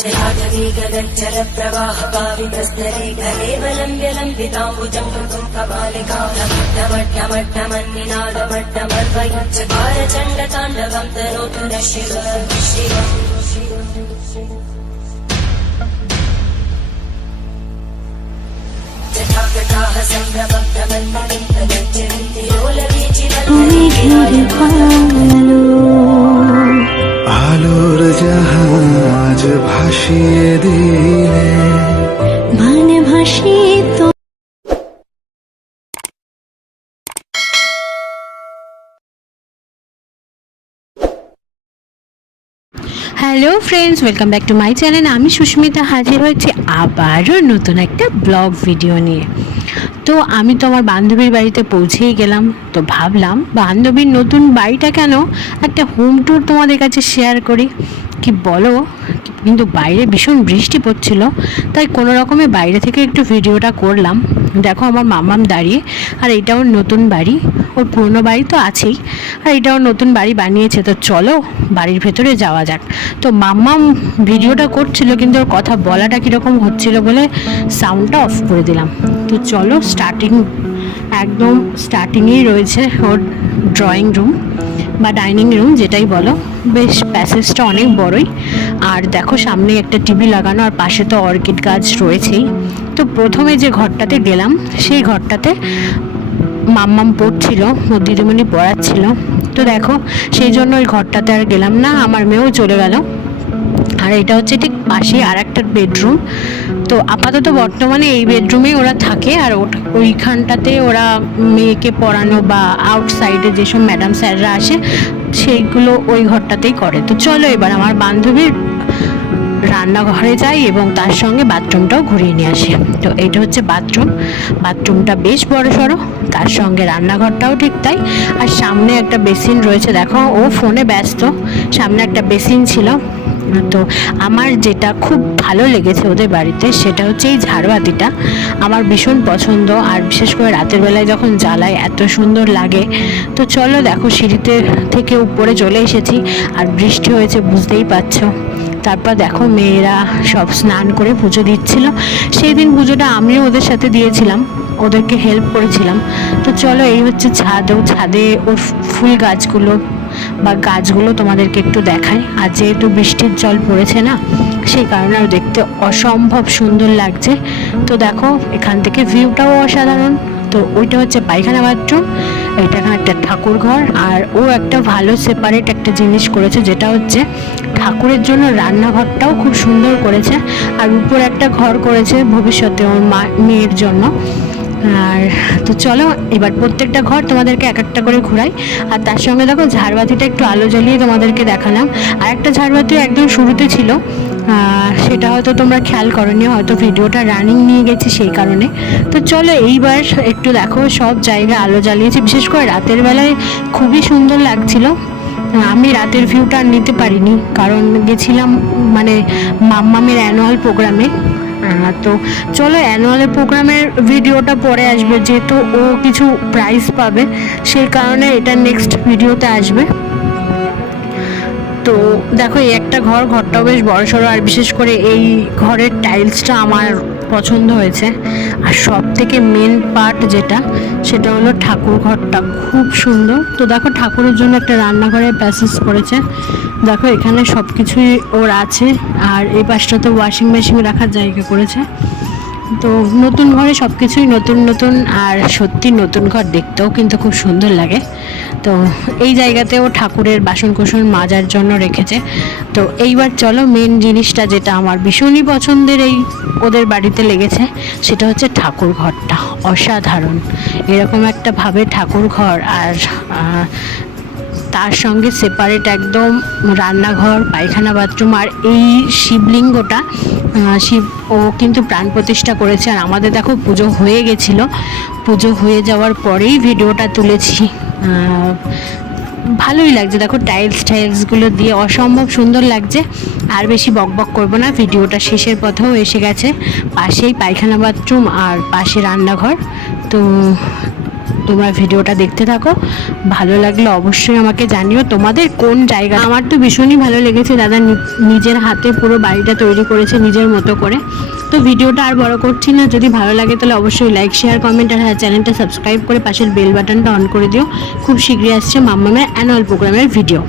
जटाटवी गगज्जर प्रवाह पावितस्तरीकरेवलम्ब्य लम्बिताम्बुजम् कपालिकामट्टमट्टमन्निनादमट्टमर्वयुज्जकारचण्डताण्डवम् तनोतु न शिव शिव आलोर ভাসিয়ে দিলে। মানে ভাসিয়ে তো hello friends welcome back to my channel আমি সুস্মিতা হাজির হয়েছি আবারও নতুন একটা ব্লগ ভিডিও নিয়ে। তো আমি তো আমার বান্ধবীর বাড়িতে পৌঁছেই গেলাম। তো ভাবলাম বান্ধবীর নতুন বাড়িটা কেন? একটা হোম ট্যুর তোমাদের কাছে শেয়ার করি। কি বলো? কিন্তু বাইরে ভীষণ বৃষ্টি পড়ছিল, তাই কোনো রকমে বাইরে থেকে একটু ভিডিওটা করলাম। দেখো আমার মামাম দাঁড়িয়ে, আর এটা ওর নতুন বাড়ি, ওর পুরনো বাড়ি তো আছেই, আর এটা ওর নতুন বাড়ি বানিয়েছে, তো চলো বাড়ির ভেতরে যাওয়া যাক। তো মাম্মাম ভিডিওটা করছিল, কিন্তু ওর কথা বলাটা কীরকম হচ্ছিল বলে সাউন্ডটা অফ করে দিলাম। তো চলো স্টার্টিং একদম স্টার্টিংয়েই রয়েছে ওর ড্রয়িং রুম বা ডাইনিং রুম যেটাই বলো, বেশ প্যাসেজটা অনেক বড়ই। আর দেখো সামনে একটা টিভি লাগানো, আর পাশে তো অর্কিড গাছ রয়েছেই। তো প্রথমে যে ঘরটাতে গেলাম, সেই ঘরটাতে মাম্মাম পড়ছিল দিদিমণি পড়াচ্ছিল। তো দেখো, সেই জন্য ওই ঘরটাতে আর গেলাম না, আমার মেয়েও চলে গেল। আর এটা হচ্ছে ঠিক পাশে আর একটা বেডরুম তো আপাতত বর্তমানে এই বেডরুমেই ওরা থাকে আর ওইখানটাতে ওরা মেয়েকে পড়ানো বা আউটসাইডে যেসব ম্যাডাম স্যাররা আসে, সেইগুলো ওই ঘরটাতেই করে। তো চলো এবার আমার বান্ধবীর রান্নাঘরে যাই এবং তার সঙ্গে বাথরুমটাও ঘুরিয়ে নিয়ে আসি। তো এটা হচ্ছে বাথরুম। বাথরুমটা বেশ বড় সড়ো তার সঙ্গে রান্নাঘরটাও ঠিক তাই। আর সামনে একটা বেসিন রয়েছে, দেখো, ও ফোনে ব্যস্ত। সামনে একটা বেসিন ছিল। তো আমার যেটা খুব ভালো লেগেছে ওদের বাড়িতে সেটা হচ্ছে এই ঝাড়বাতিটা। আমার ভীষণ পছন্দ আর বিশেষ করে রাতের বেলায় যখন জ্বালায়, এত সুন্দর লাগে। তো চলো দেখো সিঁড়িতে থেকে উপরে চলে এসেছি আর বৃষ্টি হয়েছে বুঝতেই পারছ। তারপর দেখো মেয়েরা সব স্নান করে পুজো দিচ্ছিল। সেই দিন পুজোটা আমিও ওদের সাথে দিয়েছিলাম, ওদেরকে হেল্প করেছিলাম। তো চলো এই হচ্ছে ছাদ, ও ছাদে ওর ফুল গাছগুলো বা গাছগুলো তোমাদেরকে একটু দেখাই। আর যেহেতু বৃষ্টির জল পড়েছে না, সেই কারণে দেখতে অসম্ভব সুন্দর লাগছে। তো দেখো, এখান থেকে ভিউটাও অসাধারণ। তো ওইটা হচ্ছে পায়খানা বাথরুম এটা এখানে একটা ঠাকুর ঘর, আর ও একটা ভালো সেপারেট একটা জিনিস করেছে, যেটা হচ্ছে ঠাকুরের জন্য রান্নাঘরটাও খুব সুন্দর করেছে। আর উপর একটা ঘর করেছে ভবিষ্যতে ওর মা, মেয়ের জন্য। আর তো চলো, এবার প্রত্যেকটা ঘর তোমাদেরকে এক একটা করে ঘোরাই। আর তার সঙ্গে দেখো, ঝাড়বাতিটা একটু আলো জ্বালিয়ে তোমাদেরকে দেখালাম। আর একটা ঝাড়বাতিও একদম শুরুতে ছিল। সেটা হয়তো তোমরা খেয়াল করনি, হয়তো ভিডিওটা রানিং নিয়ে গেছি সেই কারণে। তো চলো, এইবার একটু দেখো, সব জায়গায় আলো জ্বালিয়েছে। বিশেষ করে রাতের বেলায় খুবই সুন্দর লাগছিল। আমি রাতের ভিউটা নিতে পারিনি, কারণ গেছিলাম মানে মাম্মামের অ্যানুয়াল প্রোগ্রামে তো চলো অ্যানুয়ালের প্রোগ্রামের ভিডিওটা পরে আসবে, যেহেতু ও কিছু প্রাইজ পাবে, সেই কারণে এটা নেক্সট ভিডিওতে আসবে। তো দেখো, এই একটা ঘর, ঘরটাও বেশ বড়সড়, আর বিশেষ করে এই ঘরের টাইলসটা আমার পছন্দ হয়েছে। আর সব থেকে মেন পার্ট যেটা, সেটা হলো ঠাকুর ঘরটা খুব সুন্দর। তো দেখো ঠাকুরের জন্য একটা রান্নাঘরের প্যাসেজ করেছে দেখো এখানে সব কিছুই ওর আছে। আর এই পাশটাতে ওয়াশিং মেশিন রাখার জায়গা করেছে। তো নতুন ঘরে সব কিছুই নতুন নতুন আর সত্যি নতুন ঘর দেখতেও কিন্তু খুব সুন্দর লাগে। তো এই জায়গাতেও ঠাকুরের বাসন কোসন মাজার জন্য রেখেছে। তো এইবার চলো মেন জিনিসটা যেটা আমার ভীষণই পছন্দের এই ওদের বাড়িতে লেগেছে, সেটা হচ্ছে ঠাকুর ঘরটা। অসাধারণ। এরকম একটা ভাবে ঠাকুর ঘর আর তার সঙ্গে সেপারেট একদম রান্নাঘর, পায়খানা বাথরুম আর এই শিবলিঙ্গটা শিব, ও কিন্তু প্রাণ প্রতিষ্ঠা করেছে। আর আমাদের দেখো পুজো হয়ে গেছিল। পুজো হয়ে যাওয়ার পরেই ভিডিওটা তুলেছি। ভালোই লাগছে। দেখো টাইলস টাইলসগুলো দিয়ে অসম্ভব সুন্দর লাগছে। আর বেশি বকবক করব না, ভিডিওটা শেষের পথেও এসে গেছে। পাশেই পায়খানা বাথরুম আর পাশে রান্নাঘর। তো তোমরা ভিডিওটা দেখতে থাকো। ভালো লাগলে অবশ্যই আমাকে জানিও তোমাদের কোন জায়গা। আমার তো ভীষণই ভালো লেগেছে দাদা নিজের হাতে পুরো বাড়িটা তৈরি করেছে নিজের মতো করে। তো ভিডিওটা আর বড় করছি না, যদি ভালো লাগে তাহলে অবশ্যই লাইক শেয়ার কমেন্ট আর চ্যানেলটা সাবস্ক্রাইব করে পাশের বেল বাটনটা অন করে দিও। খুব শীঘ্রই আসছে মাম্মামের অ্যানুয়াল প্রোগ্রামের ভিডিও